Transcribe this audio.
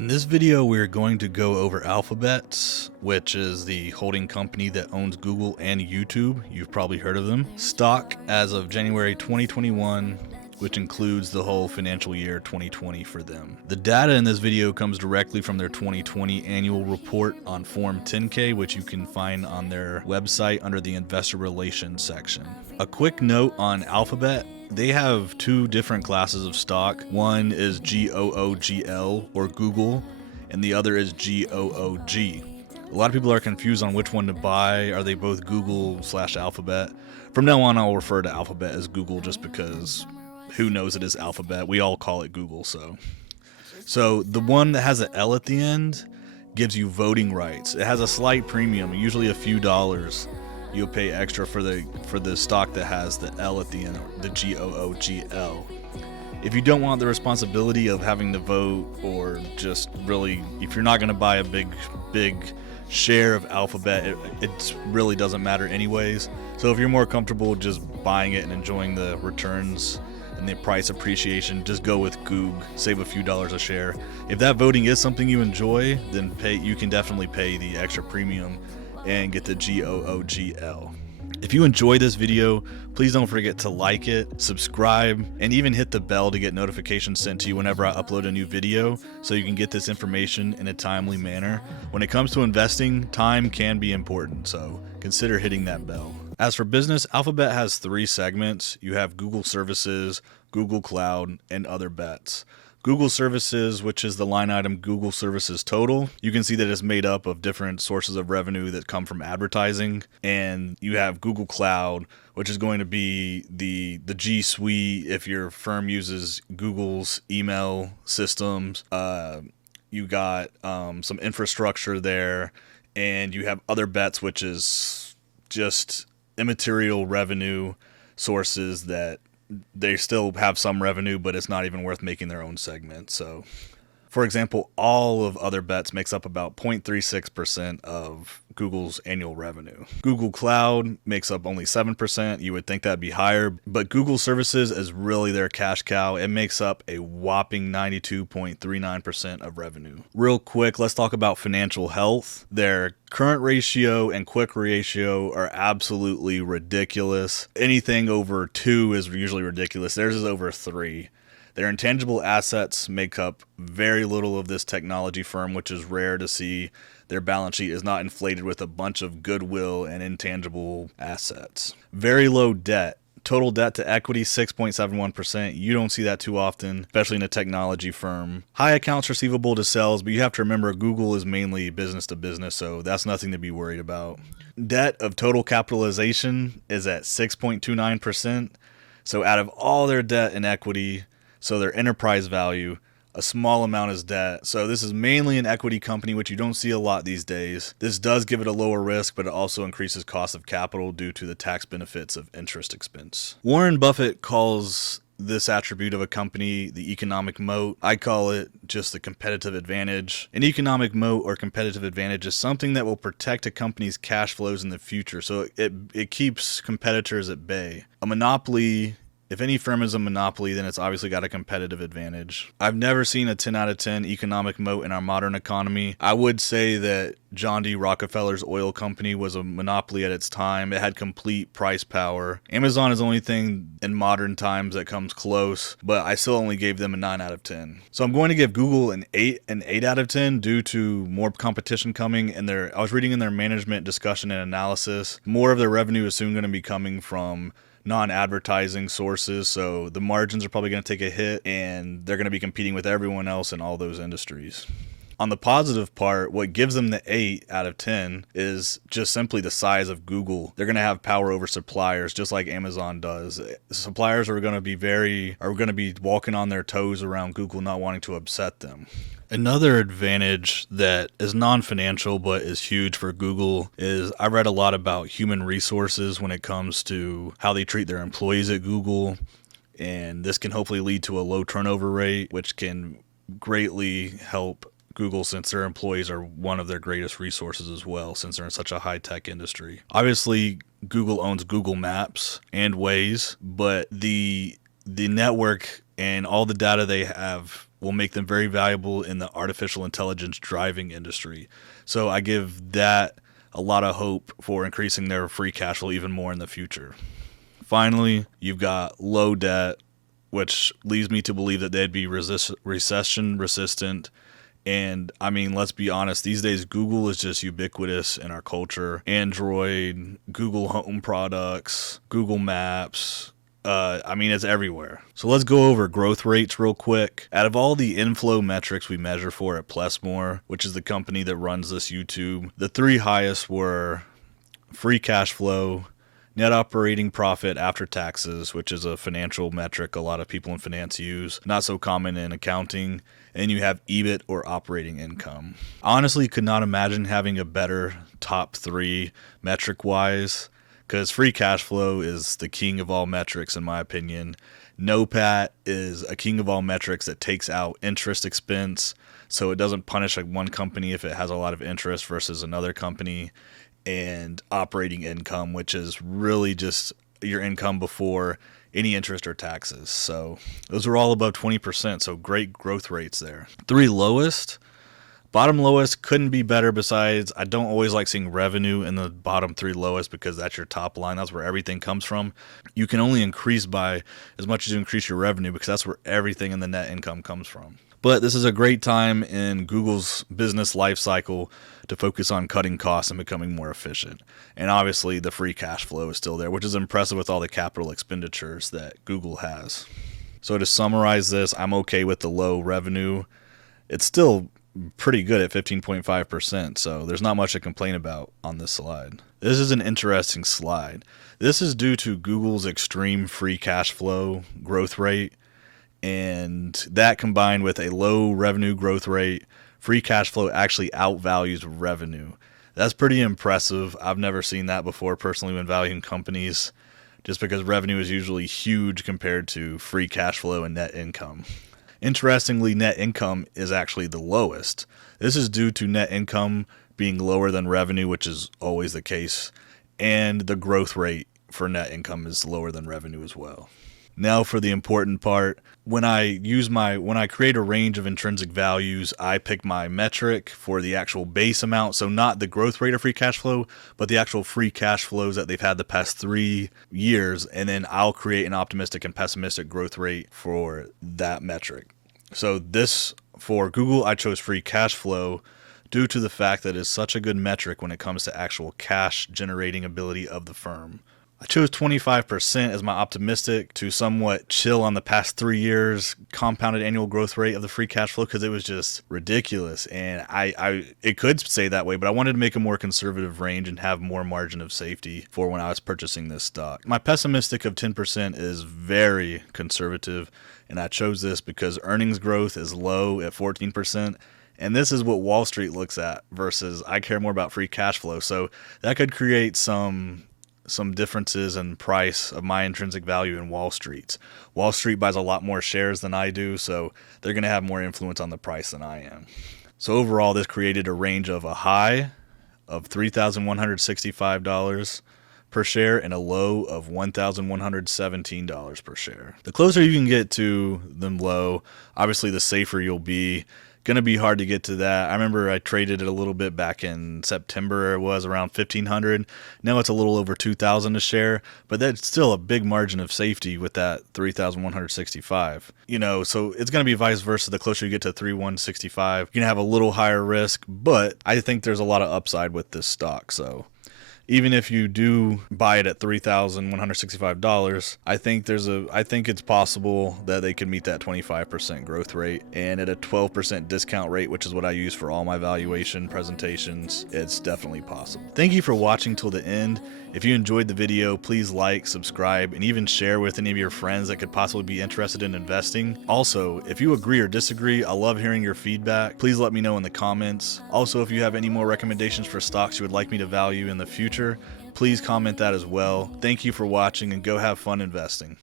In this video, we're going to go over Alphabet, which is the holding company that owns Google and YouTube. You've probably heard of them. Stock as of January 2021, which includes the whole financial year 2020 for them. The data in this video comes directly from their 2020 annual report on Form 10-K, which you can find on their website under the Investor Relations section. A quick note on Alphabet. They have two different classes of stock. One is GOOGL or Google, and the other is GOOG. A lot of people are confused on which one to buy. Are they both Google/Alphabet? From now on, I'll refer to Alphabet as Google just because who knows it is Alphabet. We all call it Google. So the one that has an L at the end gives you voting rights. It has a slight premium, usually a few dollars. You'll pay extra for the stock that has the L at the end, the GOOGL. If you don't want the responsibility of having to vote, or just really, if you're not going to buy a big share of Alphabet, it really doesn't matter anyways. So if you're more comfortable just buying it and enjoying the returns and the price appreciation, just go with Goog, save a few dollars a share. If that voting is something you enjoy, then you can definitely pay the extra premium and get the GOOGL. If you enjoyed this video, please don't forget to like it, subscribe, and even hit the bell to get notifications sent to you whenever I upload a new video so you can get this information in a timely manner. When it comes to investing, time can be important, so consider hitting that bell. As for business, Alphabet has three segments. You have Google Services, Google Cloud, and Other Bets. Google Services, which is the line item Google Services total, you can see that it's made up of different sources of revenue that come from advertising. And you have Google Cloud, which is going to be the G Suite if your firm uses Google's email systems. You got some infrastructure there, and you have Other Bets, which is just immaterial revenue sources that they still have some revenue, but it's not even worth making their own segment. So, for example, all of Other Bets makes up about 0.36% of Google's annual revenue. Google Cloud makes up only 7%. You would think that'd be higher, but Google Services is really their cash cow. It makes up a whopping 92.39% of revenue. Real quick, let's talk about financial health. Their current ratio and quick ratio are absolutely ridiculous. Anything over 2 is usually ridiculous. Theirs is over 3. Their intangible assets make up very little of this technology firm, which is rare to see. Their balance sheet is not inflated with a bunch of goodwill and intangible assets. Very low debt. Total debt to equity, 6.71%. You don't see that too often, especially in a technology firm. High accounts receivable to sales, but you have to remember Google is mainly business to business, so that's nothing to be worried about. Debt of total capitalization is at 6.29%. So out of all their debt and equity, so their enterprise value, a small amount is debt. So this is mainly an equity company, which you don't see a lot these days. This does give it a lower risk, but it also increases cost of capital due to the tax benefits of interest expense. Warren Buffett calls this attribute of a company the economic moat. I call it just the competitive advantage. An economic moat or competitive advantage is something that will protect a company's cash flows in the future, so it keeps competitors at bay. A monopoly, if any firm is a monopoly, then it's obviously got a competitive advantage. I've never seen a 10 out of 10 economic moat in our modern economy. I would say that John D. Rockefeller's oil company was a monopoly at its time. It had complete price power. Amazon is the only thing in modern times that comes close, but I still only gave them a 9 out of 10. So I'm going to give Google an 8 out of 10 due to more competition coming. And I was reading in their management discussion and analysis, more of their revenue is soon going to be coming from non-advertising sources, so the margins are probably going to take a hit and they're going to be competing with everyone else in all those industries. On the positive part, what gives them the 8 out of 10 is just simply the size of Google. They're going to have power over suppliers just like Amazon does. Suppliers are going to be walking on their toes around Google, not wanting to upset them. Another advantage that is non-financial but is huge for Google is I read a lot about human resources when it comes to how they treat their employees at Google, and this can hopefully lead to a low turnover rate, which can greatly help Google since their employees are one of their greatest resources as well, since they're in such a high-tech industry. Obviously, Google owns Google Maps and Waze, but the network and all the data they have will make them very valuable in the artificial intelligence driving industry. So I give that a lot of hope for increasing their free cash flow even more in the future. Finally, you've got low debt, which leads me to believe that they'd be recession resistant. And I mean, let's be honest, these days Google is just ubiquitous in our culture. Android, Google Home products, Google Maps. I mean, it's everywhere. So let's go over growth rates real quick. Out of all the inflow metrics we measure for at Plessmore, which is the company that runs this YouTube, the three highest were free cash flow, net operating profit after taxes, which is a financial metric a lot of people in finance use, not so common in accounting, and you have EBIT or operating income. Honestly, could not imagine having a better top three metric wise, because free cash flow is the king of all metrics in my opinion. NOPAT is a king of all metrics that takes out interest expense, so it doesn't punish like one company if it has a lot of interest versus another company. And operating income, which is really just your income before any interest or taxes. So those are all above 20%, so great growth rates there. Three lowest. Bottom lowest couldn't be better. Besides, I don't always like seeing revenue in the bottom three lowest because that's your top line. That's where everything comes from. You can only increase by as much as you increase your revenue because that's where everything in the net income comes from. But this is a great time in Google's business life cycle to focus on cutting costs and becoming more efficient. And obviously the free cash flow is still there, which is impressive with all the capital expenditures that Google has. So to summarize this, I'm okay with the low revenue. It's still pretty good at 15.5%, so there's not much to complain about on this slide. This is an interesting slide. This is due to Google's extreme free cash flow growth rate, and that combined with a low revenue growth rate, free cash flow actually outvalues revenue. That's pretty impressive. I've never seen that before personally when valuing companies, just because revenue is usually huge compared to free cash flow and net income. Interestingly, net income is actually the lowest. This is due to net income being lower than revenue, which is always the case, and the growth rate for net income is lower than revenue as well. Now for the important part. When I create a range of intrinsic values, I pick my metric for the actual base amount. So not the growth rate of free cash flow, but the actual free cash flows that they've had the past 3 years. And then I'll create an optimistic and pessimistic growth rate for that metric. So this, for Google, I chose free cash flow due to the fact that it's such a good metric when it comes to actual cash generating ability of the firm. I chose 25% as my optimistic to somewhat chill on the past 3 years compounded annual growth rate of the free cash flow because it was just ridiculous. And it could say that way, but I wanted to make a more conservative range and have more margin of safety for when I was purchasing this stock. My pessimistic of 10% is very conservative, and I chose this because earnings growth is low at 14%. And this is what Wall Street looks at versus I care more about free cash flow. So that could create some differences in price of my intrinsic value in Wall Street. Wall Street buys a lot more shares than I do, so they're going to have more influence on the price than I am. So overall, this created a range of a high of $3,165 per share and a low of $1,117 per share. The closer you can get to the low, obviously the safer you'll be. Going to be hard to get to that. I remember I traded it a little bit back in September. It was around 1,500. Now it's a little over 2,000 a share, but that's still a big margin of safety with that 3,165. So it's going to be vice versa. The closer you get to 3,165, you're going to have a little higher risk, but I think there's a lot of upside with this stock. So even if you do buy it at $3,165, I think it's possible that they can meet that 25% growth rate, and at a 12% discount rate, which is what I use for all my valuation presentations, it's definitely possible. Thank you for watching till the end. If you enjoyed the video, please like, subscribe, and even share with any of your friends that could possibly be interested in investing. Also, if you agree or disagree, I love hearing your feedback. Please let me know in the comments. Also, if you have any more recommendations for stocks you would like me to value in the future, please comment that as well. Thank you for watching, and go have fun investing.